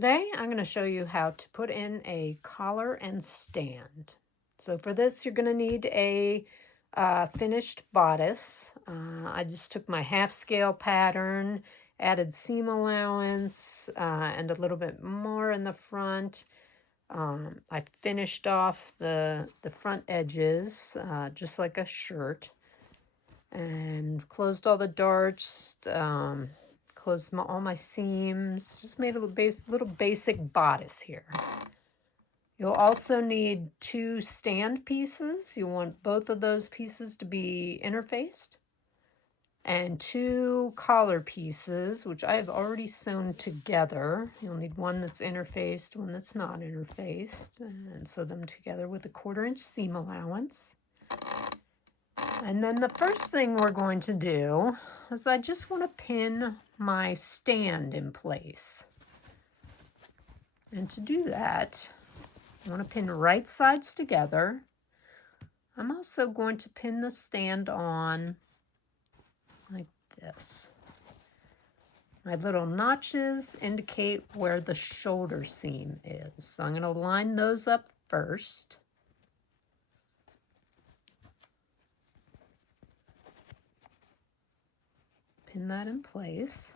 Today I'm going to show you how to put in a collar and stand. So for this you're going to need a finished bodice. I just took my half scale pattern, added seam allowance and a little bit more in the front. I finished off the front edges just like a shirt and closed all the darts, closed all my seams, just made a little basic bodice here. You'll also need 2 stand pieces. You want both of those pieces to be interfaced. And 2 collar pieces, which I have already sewn together. You'll need one that's interfaced, one that's not interfaced, and sew them together with a 1/4 inch seam allowance. And then the first thing we're going to do is I just want to pin my stand in place. And to do that, I want to pin right sides together. I'm also going to pin the stand on like this. My little notches indicate where the shoulder seam is. So I'm going to line those up first. Pin that in place.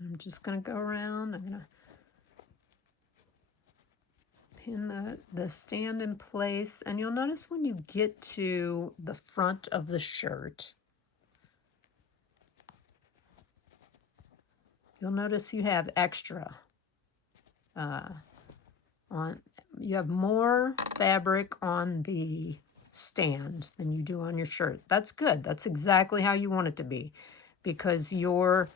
I'm just going to go around. I'm going to pin the stand in place. And you'll notice when you get to the front of the shirt, you'll notice you have extra you have more fabric on the stand than you do on your shirt. That's good. That's exactly how you want it to be, because your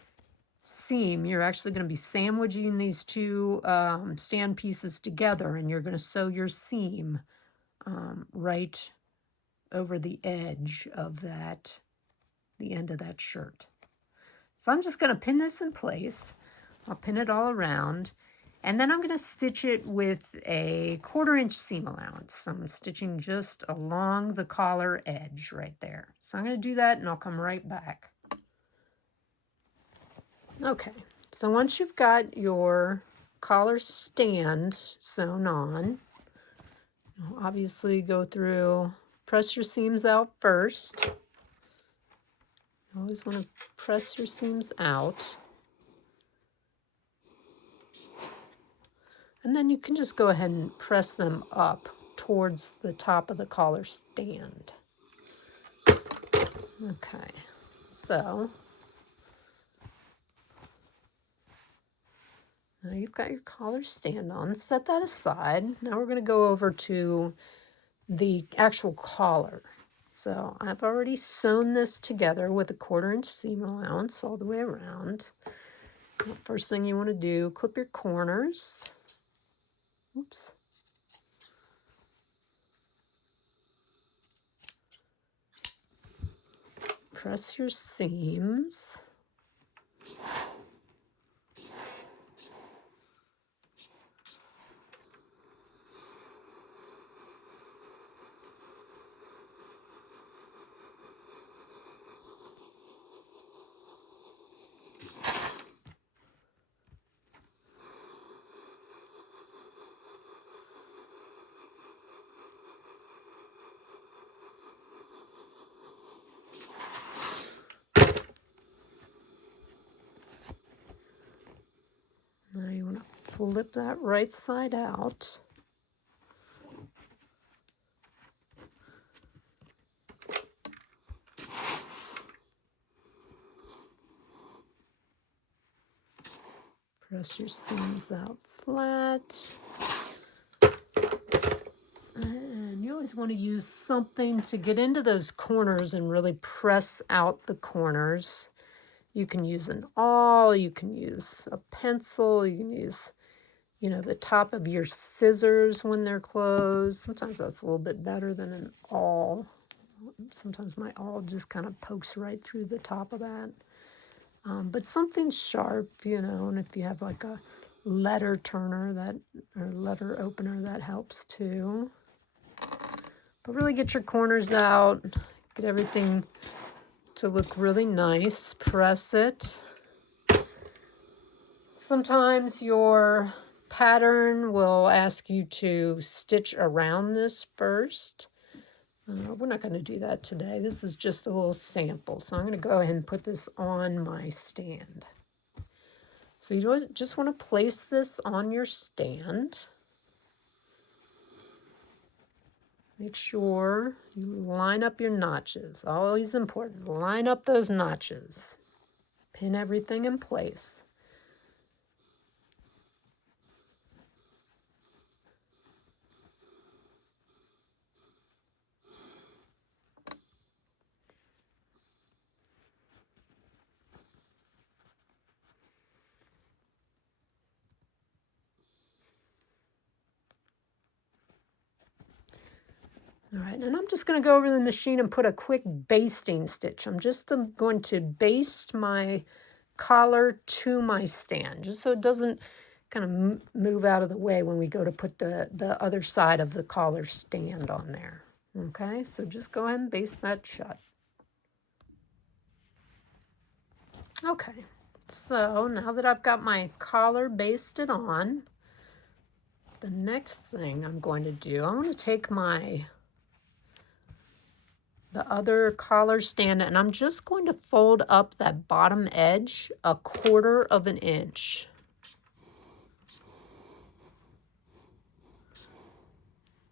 seam, you're actually going to be sandwiching these 2 stand pieces together, and you're going to sew your seam right over the edge of the end of that shirt. So I'm just going to pin this in place. I'll pin it all around. And then I'm going to stitch it with a 1/4 inch seam allowance. I'm stitching just along the collar edge right there. So I'm going to do that and I'll come right back. Okay, so once you've got your collar stand sewn on, you'll obviously go through, press your seams out first. You always want to press your seams out. And then you can just go ahead and press them up towards the top of the collar stand. Okay, so now you've got your collar stand on. Set that aside. Now we're going to go over to the actual collar. So I've already sewn this together with a 1/4 inch seam allowance all the way around. First thing you want to do, clip your corners. Oops. Press your seams. Now you want to flip that right side out. Press your seams out flat. And you always want to use something to get into those corners and really press out the corners. You can use an awl, you can use a pencil, you can use, the top of your scissors when they're closed. Sometimes that's a little bit better than an awl. Sometimes my awl just kind of pokes right through the top of that. But something sharp, and if you have like a letter turner or letter opener, that helps too. But really get your corners out, get everything to look really nice. Press it. Sometimes your pattern will ask you to stitch around this first. We're not going to do that today. This is just a little sample. So I'm going to go ahead and put this on my stand. So you just want to place this on your stand. Make sure you line up your notches. Always important. Line up those notches. Pin everything in place. All right, and I'm just going to go over the machine and put a quick basting stitch. I'm just going to baste my collar to my stand, just so it doesn't kind of move out of the way when we go to put the other side of the collar stand on there. Okay, so just go ahead and baste that shut. Okay, so now that I've got my collar basted on, the next thing I'm going to do, I want to take the other collar stand, and I'm just going to fold up that bottom edge 1/4 of an inch.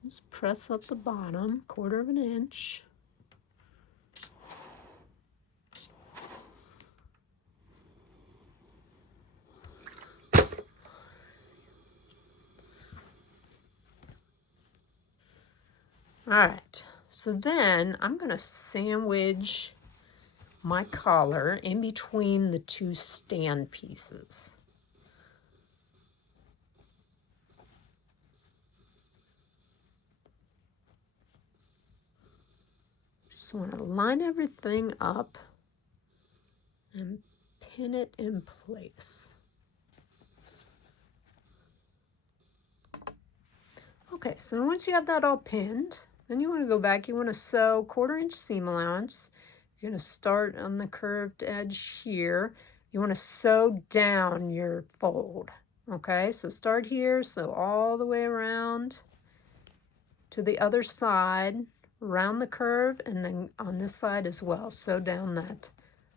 Just press up the bottom 1/4 of an inch. All right, so then I'm going to sandwich my collar in between the two stand pieces. Just want to line everything up and pin it in place. Okay, so once you have that all pinned, then you want to go back, you want to sew 1/4 inch seam allowance. You're going to start on the curved edge here. You want to sew down your fold. Okay, so start here, sew all the way around to the other side, around the curve, and then on this side as well, sew down that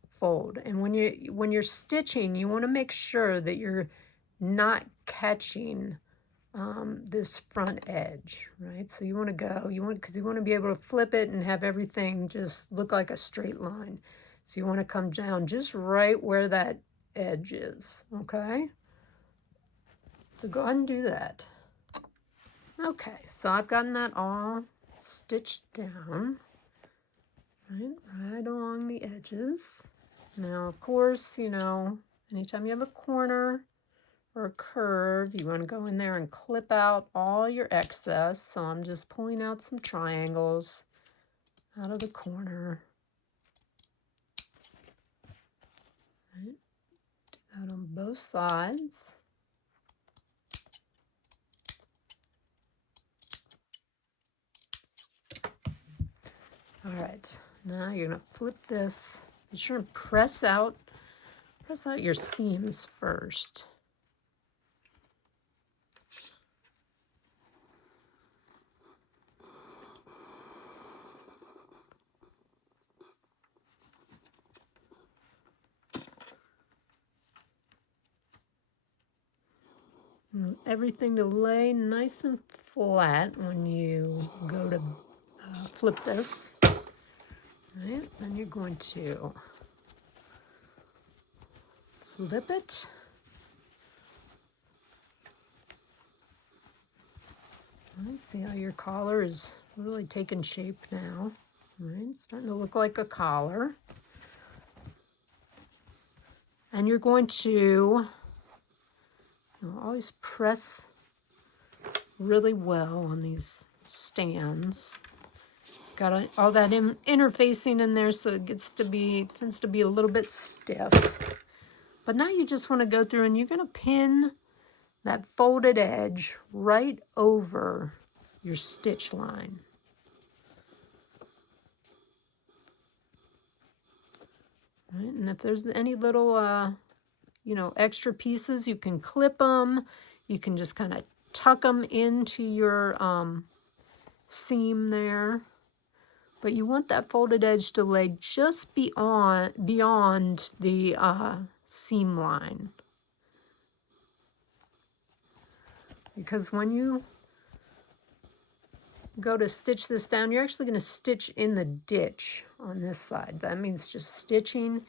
fold. And when you're stitching, you want to make sure that you're not catching this front edge, right? So you want to because you want to be able to flip it and have everything just look like a straight line. So you want to come down just right where that edge is, okay? So go ahead and do that. Okay, so I've gotten that all stitched down, right along the edges. Now, of course, anytime you have a corner or a curve, you want to go in there and clip out all your excess. So I'm just pulling out some triangles out of the corner. Right. Do that on both sides. All right, now you're going to flip this. Be sure to press out your seams first. Everything to lay nice and flat when you go to flip this. Right, then you're going to flip it. Right, see how your collar is really taking shape now. Right, it's starting to look like a collar. And you're going to always press really well on these stands. Got all that interfacing in there, so it tends to be a little bit stiff. But now you just want to go through and you're going to pin that folded edge right over your stitch line. Right? And if there's any little, you know, extra pieces, you can clip them. You can just kind of tuck them into your seam there. But you want that folded edge to lay just beyond the seam line. Because when you go to stitch this down, you're actually going to stitch in the ditch on this side. That means just stitching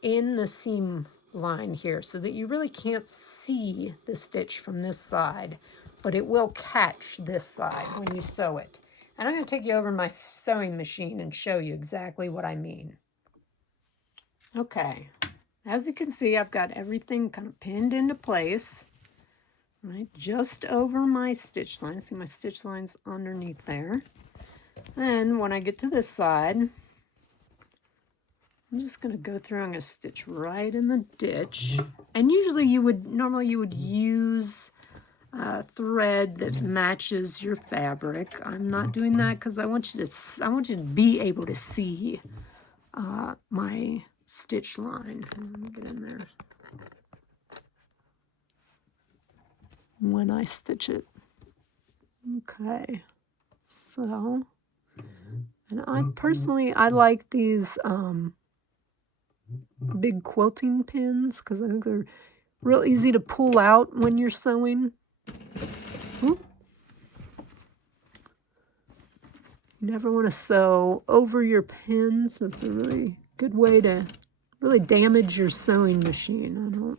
in the seam line here so that you really can't see the stitch from this side, but it will catch this side when you sew it. And I'm going to take you over my sewing machine and show you exactly what I mean. Okay, as you can see, I've got everything kind of pinned into place, right, just over my stitch line. See my stitch line's underneath there. Then when I get to this side, I'm just going to go through, I'm going to stitch right in the ditch. And usually normally you would use thread that matches your fabric. I'm not doing that because I want you to be able to see my stitch line. Let me get in there when I stitch it. Okay, so, and I personally, I like these big quilting pins because I think they're real easy to pull out when you're sewing. Oop. You never want to sew over your pins. It's a really good way to really damage your sewing machine. I don't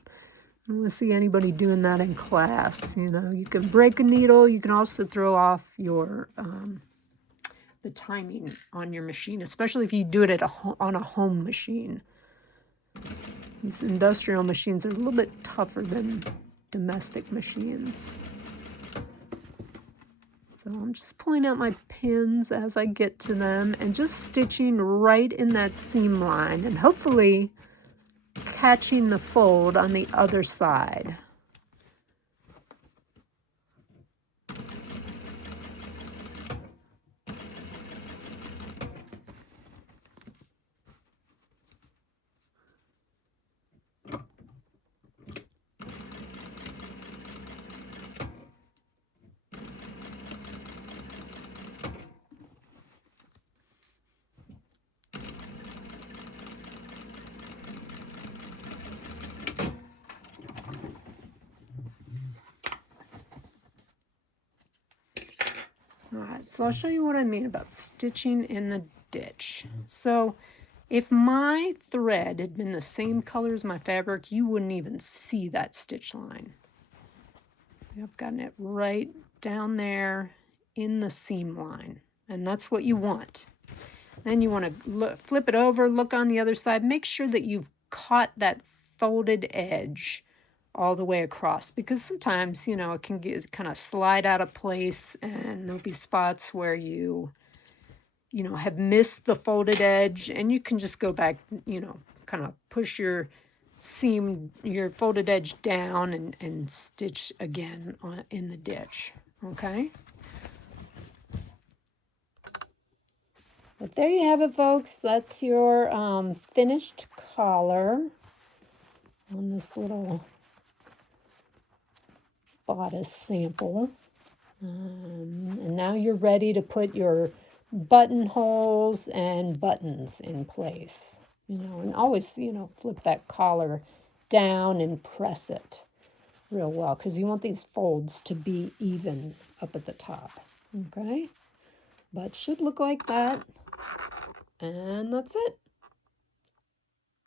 want to see anybody doing that in class. You know, you can break a needle. You can also throw off your the timing on your machine, especially if you do it on a home machine. These industrial machines are a little bit tougher than domestic machines. So I'm just pulling out my pins as I get to them and just stitching right in that seam line and hopefully catching the fold on the other side. Alright, so I'll show you what I mean about stitching in the ditch. So if my thread had been the same color as my fabric, you wouldn't even see that stitch line. I've gotten it right down there in the seam line, and that's what you want. Then you want to flip it over, look on the other side, make sure that you've caught that folded edge all the way across, because sometimes, you know, it can kind of slide out of place and there'll be spots where you know, have missed the folded edge, and you can just go back, you know, kind of push your folded edge down and stitch again in the ditch, okay? But there you have it, folks. That's your finished collar on this little bodice sample. And now you're ready to put your buttonholes and buttons in place. You know, and always, you know, flip that collar down and press it real well because you want these folds to be even up at the top. Okay? But should look like that. And that's it.